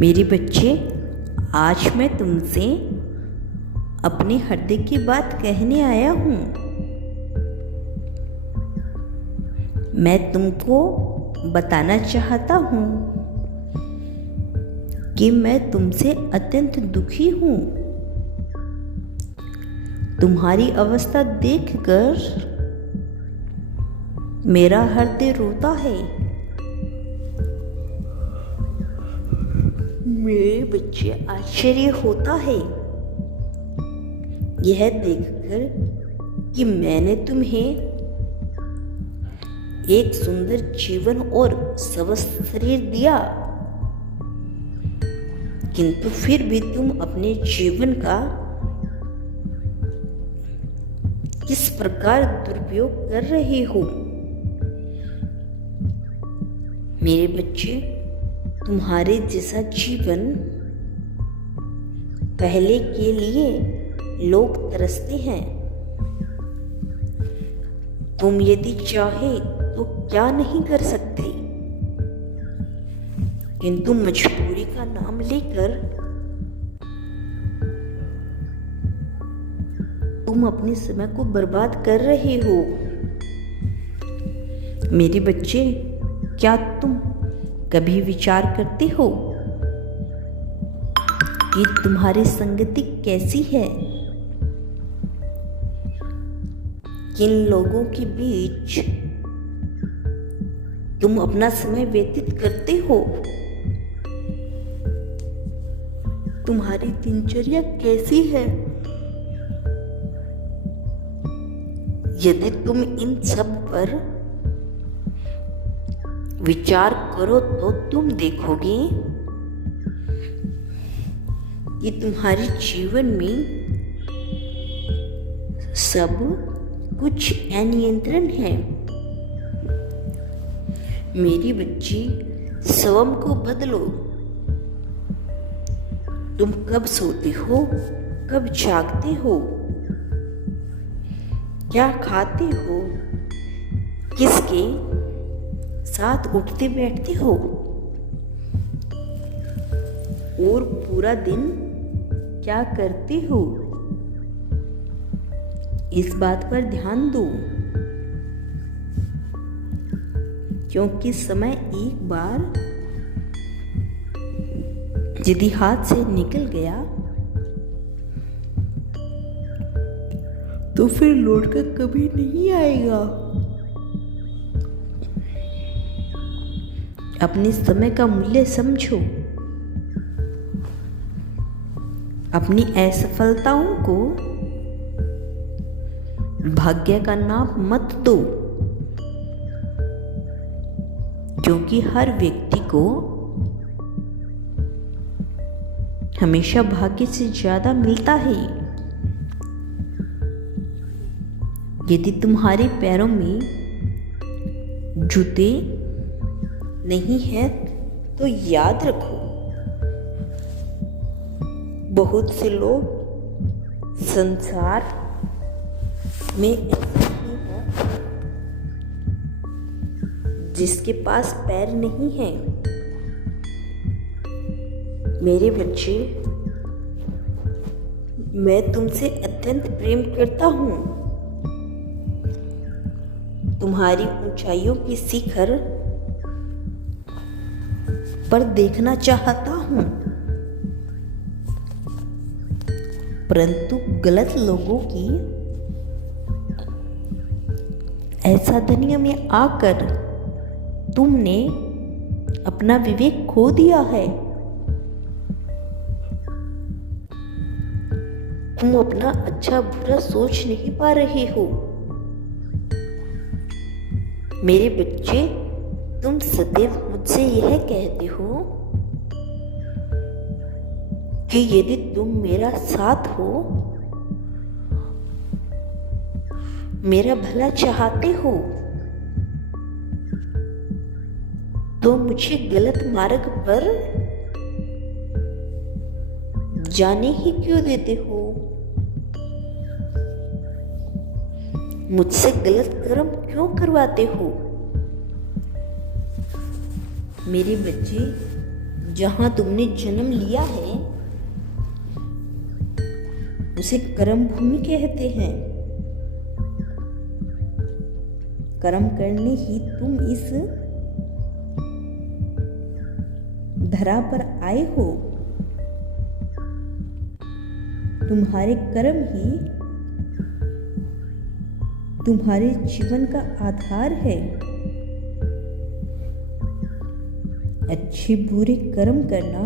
मेरे बच्चे, आज मैं तुमसे अपने हृदय की बात कहने आया हूँ। मैं तुमको बताना चाहता हूँ कि मैं तुमसे अत्यंत दुखी हूँ। तुम्हारी अवस्था देखकर मेरा हृदय रोता है। मेरे बच्चे, आश्चर्य होता है यह देखकर कि मैंने तुम्हें एक सुंदर जीवन और स्वस्थ शरीर दिया, किंतु फिर भी तुम अपने जीवन का किस प्रकार दुरुपयोग कर रहे हो। मेरे बच्चे, तुम्हारे जैसा जीवन पहले के लिए लोग तरसते हैं। तुम यदि चाहे तो क्या नहीं कर सकते, किंतु मजबूरी का नाम लेकर तुम अपने समय को बर्बाद कर रहे हो। मेरे बच्चे, क्या तुम कभी विचार करते हो कि तुम्हारी संगति कैसी है? किन लोगों के बीच तुम अपना समय व्यतीत करते हो? तुम्हारी दिनचर्या कैसी है? यदि तुम इन सब पर विचार करो तो तुम देखोगे कि तुम्हारे जीवन में सब कुछ अनियंत्रण है। मेरी बच्ची, स्वयं को बदलो। तुम कब सोते हो, कब जागते हो, क्या खाते हो, किसके साथ उठते बैठते हो, और पूरा दिन क्या करते हो, इस बात पर ध्यान दो। क्योंकि समय एक बार यदि हाथ से निकल गया तो फिर लौटकर कभी नहीं आएगा। अपने समय का मूल्य समझो। अपनी असफलताओं को भाग्य का नाम मत दो, क्योंकि हर व्यक्ति को हमेशा भाग्य से ज्यादा मिलता है। यदि तुम्हारे पैरों में जूते नहीं है तो याद रखो, बहुत से लोग संसार में ऐसे भी हैं जिसके पास पैर नहीं है। मेरे बच्चे, मैं तुमसे अत्यंत प्रेम करता हूँ। तुम्हारी ऊंचाइयों की शिखर पर देखना चाहता हूं, परंतु गलत लोगों की ऐसा दुनिया में आकर तुमने अपना विवेक खो दिया है। तुम अपना अच्छा बुरा सोच नहीं पा रहे हो। मेरे बच्चे, तुम सदैव मुझसे यह कहते हो कि यदि तुम मेरा साथ हो, मेरा भला चाहते हो, तो मुझे गलत मार्ग पर जाने ही क्यों देते हो? मुझसे गलत कर्म क्यों करवाते हो? मेरे बच्चे, जहां तुमने जन्म लिया है उसे कर्म भूमि कहते हैं। कर्म करने ही तुम इस धरा पर आए हो। तुम्हारे कर्म ही तुम्हारे जीवन का आधार है। अच्छे बुरे कर्म करना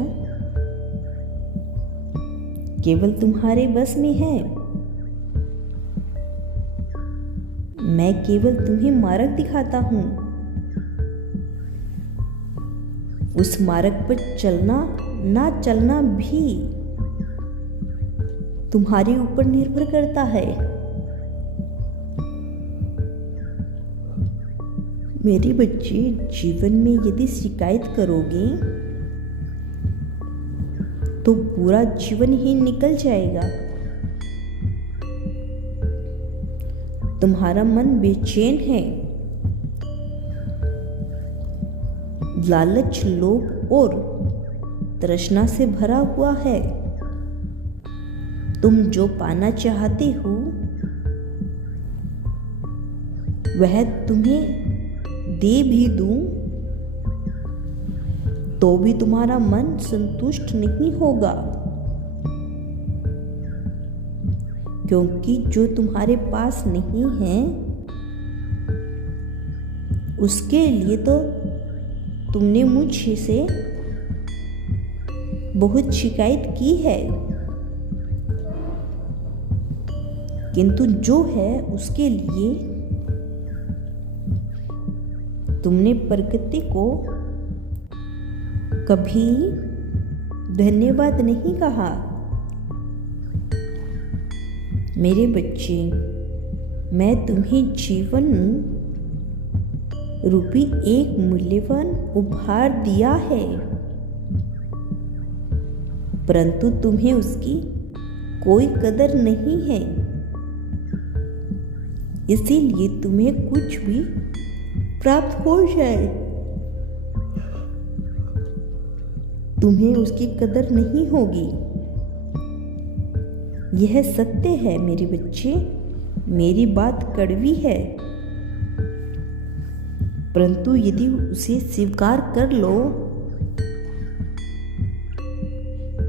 केवल तुम्हारे बस में है। मैं केवल तुम्हें मार्ग दिखाता हूं। उस मार्ग पर चलना ना चलना भी तुम्हारे ऊपर निर्भर करता है। मेरे बच्चे, जीवन में यदि शिकायत करोगे तो पूरा जीवन ही निकल जाएगा। तुम्हारा मन बेचैन है। लालच, लोभ और तृष्णा से भरा हुआ है। तुम जो पाना चाहते हो वह तुम्हें दे भी दूं तो भी तुम्हारा मन संतुष्ट नहीं होगा, क्योंकि जो तुम्हारे पास नहीं है उसके लिए तो तुमने मुझे से बहुत शिकायत की है, किंतु जो है उसके लिए तुमने प्रकृति को कभी धन्यवाद नहीं कहा। मेरे बच्चे, मैं तुम्हें जीवन रूपी एक मूल्यवान उपहार दिया है, परंतु तुम्हें उसकी कोई कदर नहीं है। इसीलिए तुम्हें कुछ भी प्राप्त हो जाए, तुम्हें उसकी कदर नहीं होगी। यह सत्य है मेरे बच्चे। मेरी बात कड़वी है, परंतु यदि उसे स्वीकार कर लो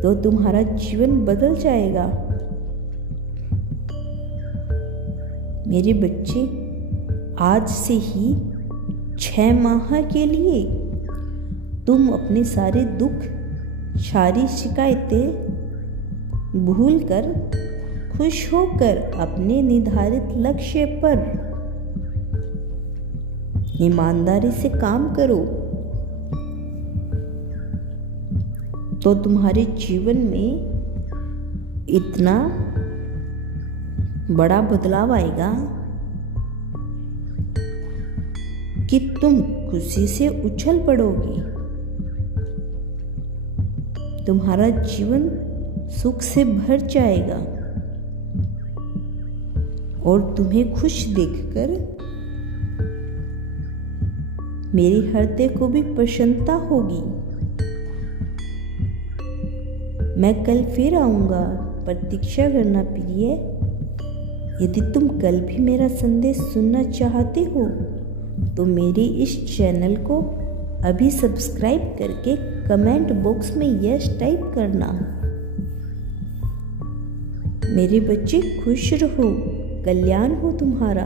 तो तुम्हारा जीवन बदल जाएगा। मेरे बच्चे, आज से ही 6 माह के लिए तुम अपने सारे दुख, सारी शिकायतें भूलकर खुश होकर अपने निर्धारित लक्ष्य पर ईमानदारी से काम करो, तो तुम्हारे जीवन में इतना बड़ा बदलाव आएगा कि तुम खुशी से उछल पड़ोगे। तुम्हारा जीवन सुख से भर जाएगा और तुम्हें खुश देखकर मेरे हृदय को भी प्रसन्नता होगी। मैं कल फिर आऊंगा, प्रतीक्षा करना प्रिय। यदि तुम कल भी मेरा संदेश सुनना चाहते हो तो मेरे इस चैनल को अभी सब्सक्राइब करके कमेंट बॉक्स में यस टाइप करना। मेरे बच्चे, खुश रहो, कल्याण हो तुम्हारा।